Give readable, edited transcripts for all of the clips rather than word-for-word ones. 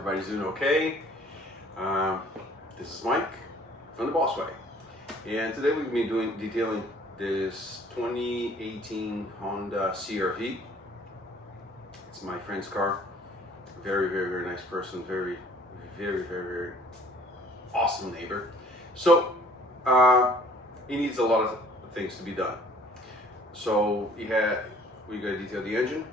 everybody's doing okay. This is Mike from the Boss Way, and today we're going to be detailing this 2018 Honda CR-V. It's my friend's car. Very nice person. Very awesome neighbor. So he needs a lot of things to be done. So we're gonna detail the engine.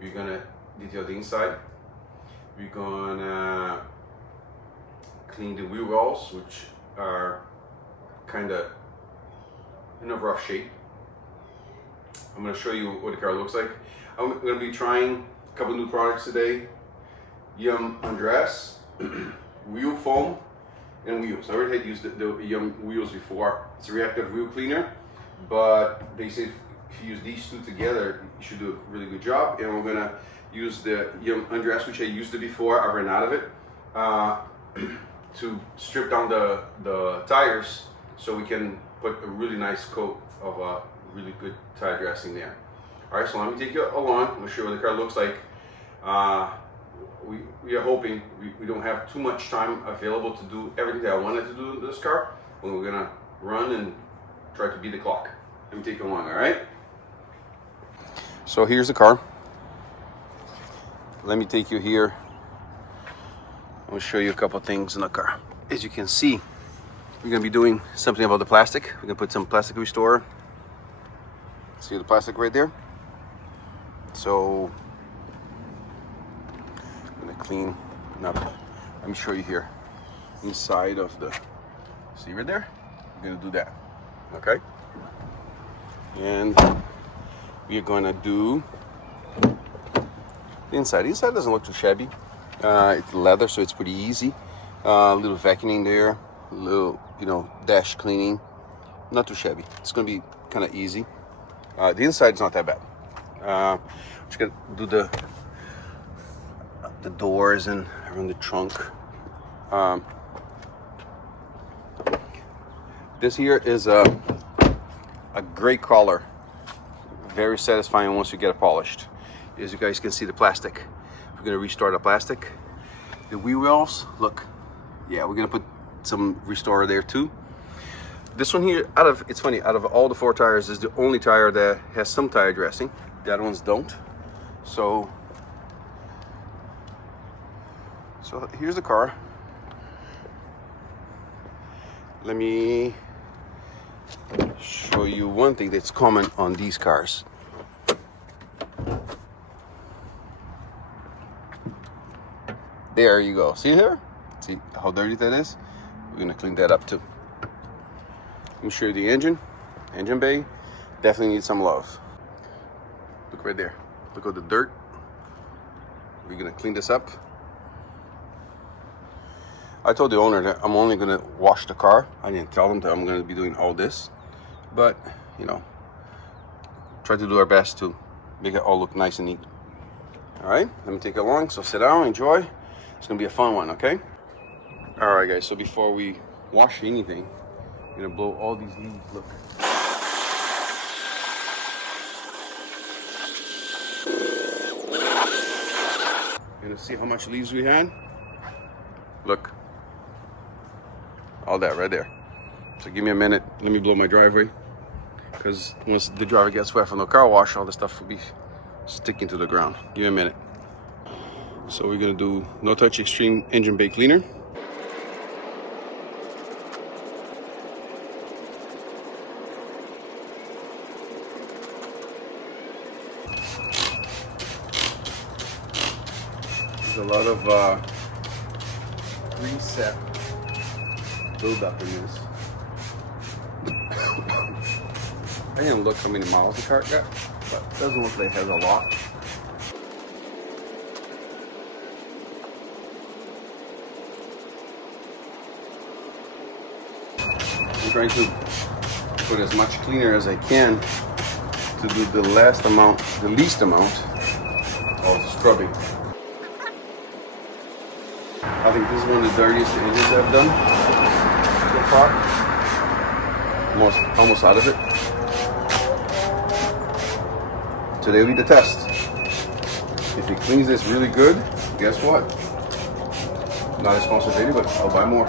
We're gonna detail the inside. We're gonna clean the wheel wells, which are kind of in a rough shape. I'm gonna show you what the car looks like. I'm gonna be trying a couple new products today. Yum Undress, wheel foam, and wheels. I already had used the Yum wheels before. It's a reactive wheel cleaner, but they say if you use these two together, you should do a really good job. And we're gonna use the Yum Undress, which I used it before. I ran out of it, to strip down the tires, so we can put a really nice coat of a really good tire dressing there. All right, so let me take you along. I'm gonna show you what the car looks like. We are hoping we don't have too much time available to do everything that I wanted to do in this car, when we're gonna run and try to beat the clock. Let me take you along, all right? So here's the car. Let me take you here. I'm gonna show you a couple things in the car. As you can see, we're gonna be doing something about the plastic. We're gonna put some plastic restorer. See the plastic right there? So clean up. Let me show you here inside of the, see right there? We're gonna do that, okay? And we're gonna do the inside. The inside doesn't look too shabby. It's leather, so it's pretty easy. A little vacuuming there, a little, dash cleaning. Not too shabby. It's gonna be kind of easy. The inside is not that bad. Just gonna do the doors and around the trunk. This here is a great color. Very satisfying once you get it polished. As you guys can see, the plastic. We're gonna restore the plastic. The wheel wells, look. Yeah, we're gonna put some restorer there too. This one here, it's funny, out of all the 4 tires, is the only tire that has some tire dressing. The other ones don't. So here's the car. Let me show you one thing that's common on these cars. There you go. See here? See how dirty that is? We're gonna clean that up too. Let me show you the engine. Engine bay definitely needs some love. Look right there. Look at the dirt. We're gonna clean this up. I told the owner that I'm only gonna wash the car. I didn't tell them that I'm gonna be doing all this, but try to do our best to make it all look nice and neat. All right, let me take it along. So sit down, enjoy. It's gonna be a fun one, okay? All right, guys. So before we wash anything, I'm gonna blow all these leaves. Look. You're gonna see how much leaves we had. Look. All that right there. So give me a minute. Let me blow my driveway, because once the driveway gets wet from the car wash, all the stuff will be sticking to the ground. Give me a minute. So we're gonna do No Touch Extreme Engine Bay Cleaner. There's a lot of reset buildup in this. I didn't look how many miles the car got, but it doesn't look like it has a lot. I'm trying to put as much cleaner as I can to do the least amount of scrubbing. I think this is one of the dirtiest engines I've done so far. Almost out of it. Today will be the test. If it cleans this really good, guess what? Not a sponsor video, but I'll buy more.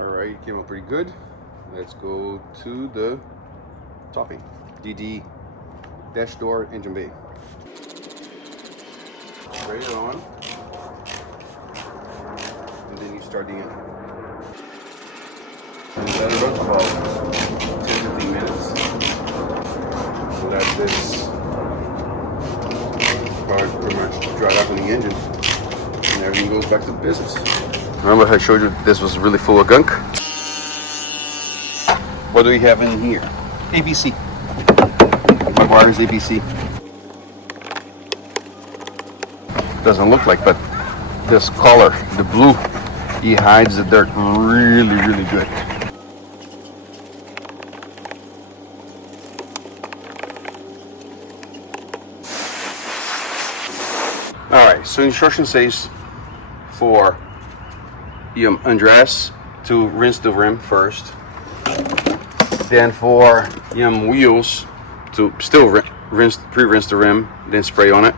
Alright, came out pretty good. Let's go to the topping. DD dash door engine bay. Spray it on. And then you start the engine. And let it run for about 10-15 minutes. Let this part pretty much dry up in the engine. And everything goes back to business. Remember I showed you this was really full of gunk? What do we have in here? ABC. Maguire's ABC. Doesn't look like, but this color, the blue, he hides the dirt really, really good. Alright, so instruction says for Andres to rinse the rim first. Then for wheels to still pre-rinse the rim, then spray on it.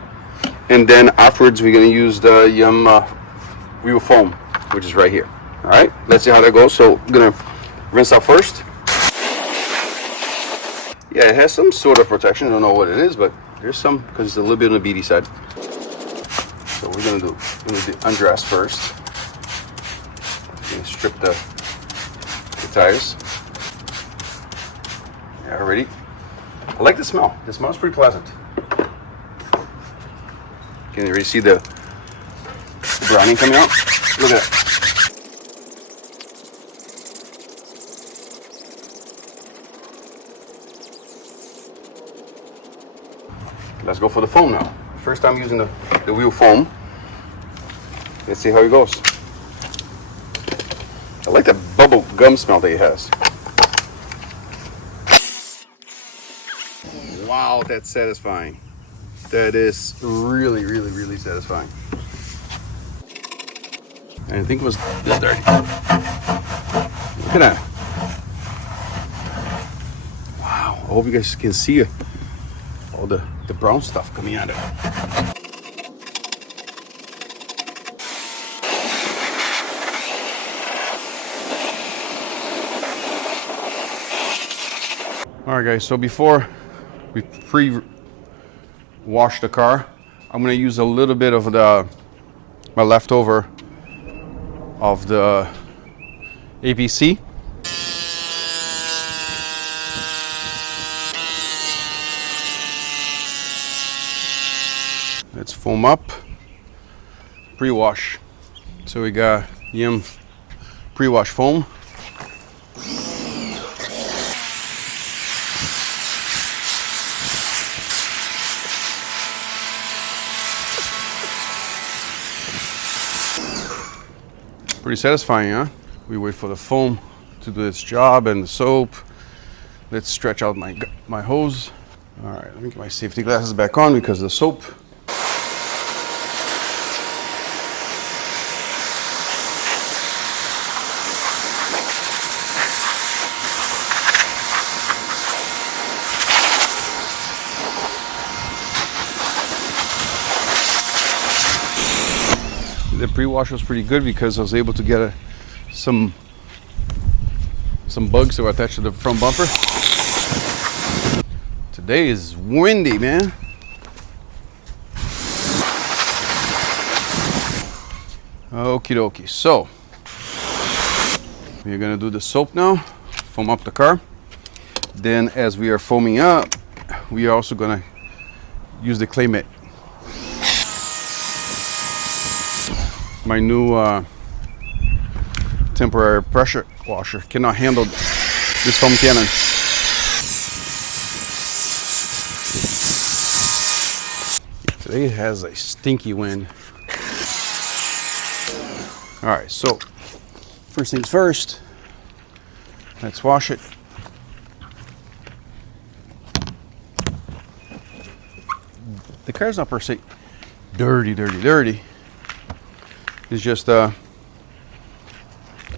And then afterwards we're going to use the wheel foam, which is right here. Alright, let's see how that goes. So I'm going to rinse out first. Yeah, it has some sort of protection. I don't know what it is, but there's some, because it's a little bit on the beady side. So we're going to do undress first. Strip the tires. Yeah, ready? I like the smell. The smell is pretty pleasant. Can you already see the browning coming out? Look at that. Let's go for the foam now. First time using the wheel foam. Let's see how it goes. I like that bubble gum smell that it has. Wow, that's satisfying. That is really, really, really satisfying. I didn't think it was this dirty. Look at that. Wow, I hope you guys can see all the brown stuff coming out of it. All right, guys, so before we pre-wash the car, I'm gonna use a little bit of my leftover of the APC. Let's foam up, pre-wash. So we got pre-wash foam. Pretty satisfying, huh? We wait for the foam to do its job and the soap. Let's stretch out my hose. All right, let me get my safety glasses back on because of the soap. The pre-wash was pretty good because I was able to get some bugs that were attached to the front bumper. Today is windy, man. Okie dokie. So we're gonna do the soap now, foam up the car. Then as we are foaming up, we are also gonna use the clay mitt. My new temporary pressure washer cannot handle this foam cannon. Today it has a stinky wind. All right, so first things first, let's wash it. The car's not per se dirty. It's just it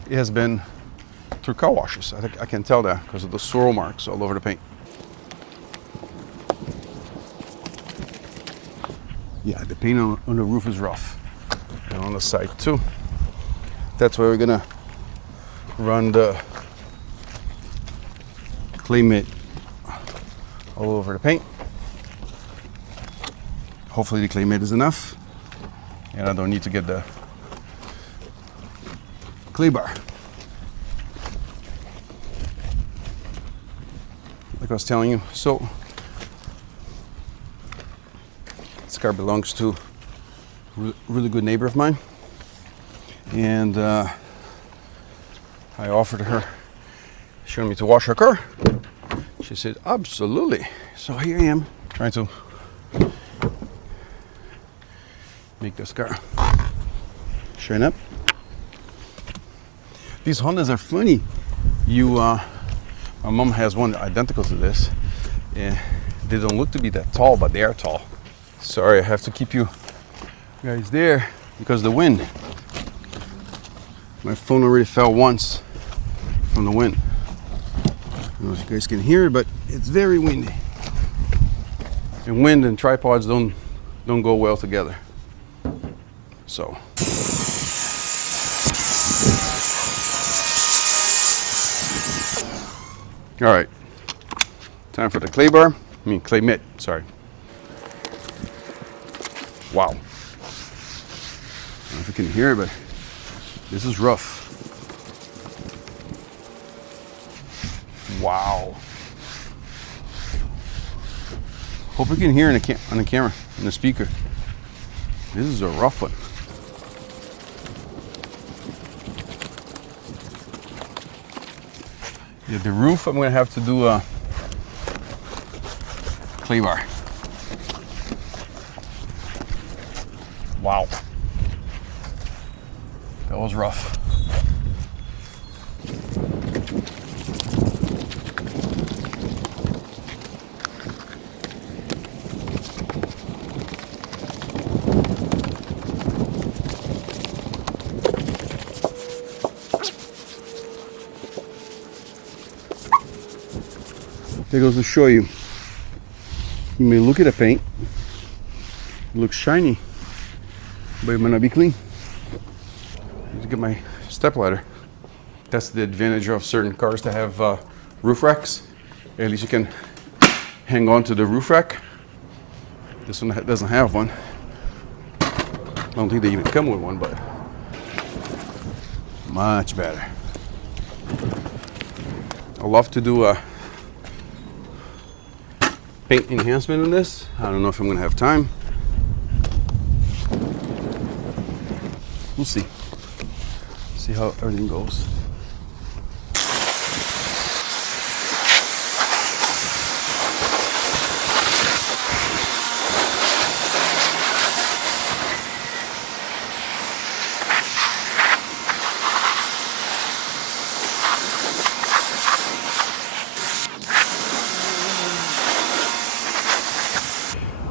has been through car washes. I think I can tell that because of the swirl marks all over the paint. Yeah, the paint on the roof is rough, and on the side too. That's why we're gonna run the clay mitt all over the paint. Hopefully the clay mitt is enough, and I don't need to get the clay bar. Like I was telling you, so this car belongs to a really good neighbor of mine, and I offered her, she wanted me to wash her car. She said, absolutely. So here I am, trying to make this car shine up. These Hondas are funny. My mom has one identical to this, and they don't look to be that tall, but they are tall. Sorry, I have to keep you guys there because the wind. My phone already fell once from the wind. I don't know if you guys can hear it, but it's very windy. And wind and tripods don't go well together. So. All right, time for the clay bar. I mean clay mitt, sorry. Wow. I don't know if you can hear it, but this is rough. Wow. Hope you can hear on the camera, in the speaker. This is a rough one. Yeah, the roof, I'm gonna have to do a clay bar. Wow. That was rough. That goes to show you. You may look at the paint, it looks shiny, but it might not be clean. I need to get my stepladder. That's the advantage of certain cars that have roof racks. At least you can hang on to the roof rack. This one doesn't have one. I don't think they even come with one, but much better. I love to do a paint enhancement on this. I don't know if I'm gonna have time. We'll see. See how everything goes.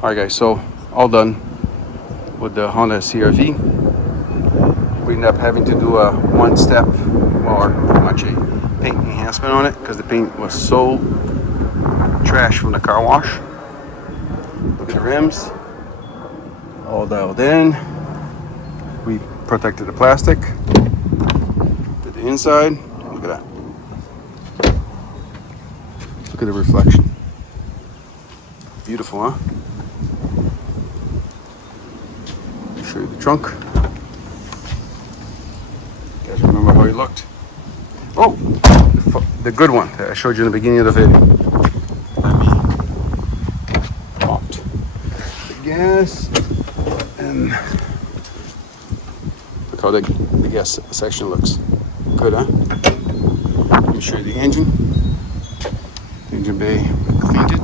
All right, guys, so all done with the Honda CR-V. We ended up having to do a one-step, or actually paint enhancement on it because the paint was so trash from the car wash. Look at the rims, all dialed in. We protected the plastic, did the inside. Look at that. Look at the reflection. Beautiful, huh? Show you the trunk. You guys remember how he looked? Oh, the good one that I showed you in the beginning of the video. Popped the gas, and look how the gas section looks. Good, huh? Let me show you the engine. Engine bay, cleaned it.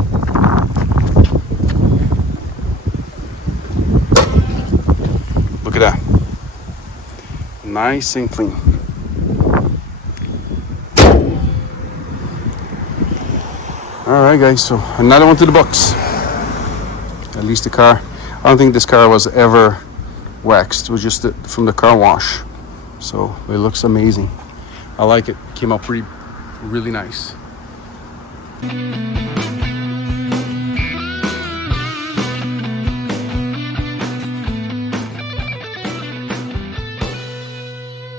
Look at that. Nice and clean. Alright guys, so another one to the books. At least the car, I don't think this car was ever waxed. It was just from the car wash. So it looks amazing. I like it. Came out really nice.